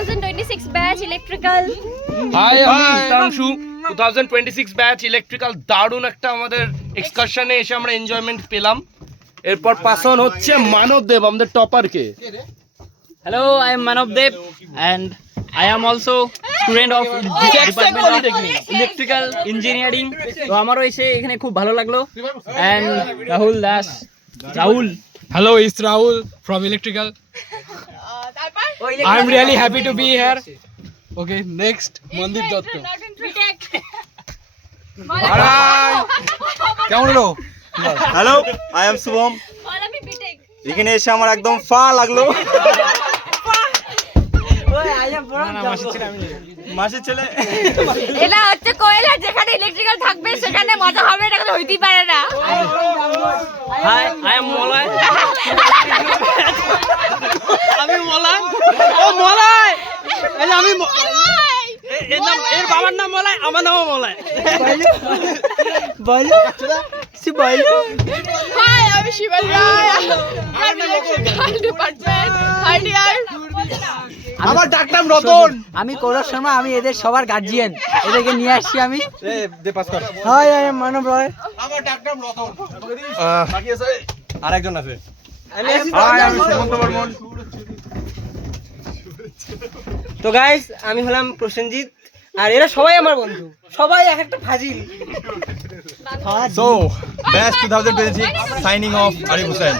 2026 batch electrical. High আমি Hitanshu 2026 batch electrical দারুণ একটা আমাদের এক্সকারশনে এসে আমরা এনজয়মেন্ট পেলাম। এরপর পাস অন হচ্ছে মানব দেব আমাদের topper K. Hello, I am Manav Dev and I am also student of Department of Electrical Engineering. তো আমারও এসে এখানে খুব ভালো লাগলো and Rahul. Hello, it's Rahul from Electrical. I'm really happy to be here. Okay, next, Mandip Dotto. কেমন হলো? Hello, I am Shubham. এখানে এসে আমার একদম ফা লাগলো। মাসির ছেলে। এটা হচ্ছে কয়লা, যেখানে ইলেকট্রিক্যাল থাকবে সেখানে মজা হবে, এটা তো হইতেই পারে না। Hi, I am Molay. আমি মলয়। ও মলয়। এই যে আমি এর বাবার নাম মলয়, আমার নামও মলয়। বল সি বল। হাই, আমি শিবানী রায়। আমি ইলেকট্রিক্যাল ডিপার্টমেন্ট থার্ড ইয়ার। আমার ডাকনাম রতন। আমি কৌরব শর্মা, আমি এদের সবার গার্জিয়ান, এদেরকে নিয়ে আসছি আমি। দে পাস কর। হাই, আই এম মানব রয়। আমার ডাকনাম রতন। বাকি আছে আরেকজন আছে। হাই, আমি সুমন্ত বর্মন। তো গাইস, আমি হলাম প্রসেনজিৎ, আর এরা সবাই আমার বন্ধু, সবাই এক একটা ফাজিল। So, best 2026 signing off Arif Hussain.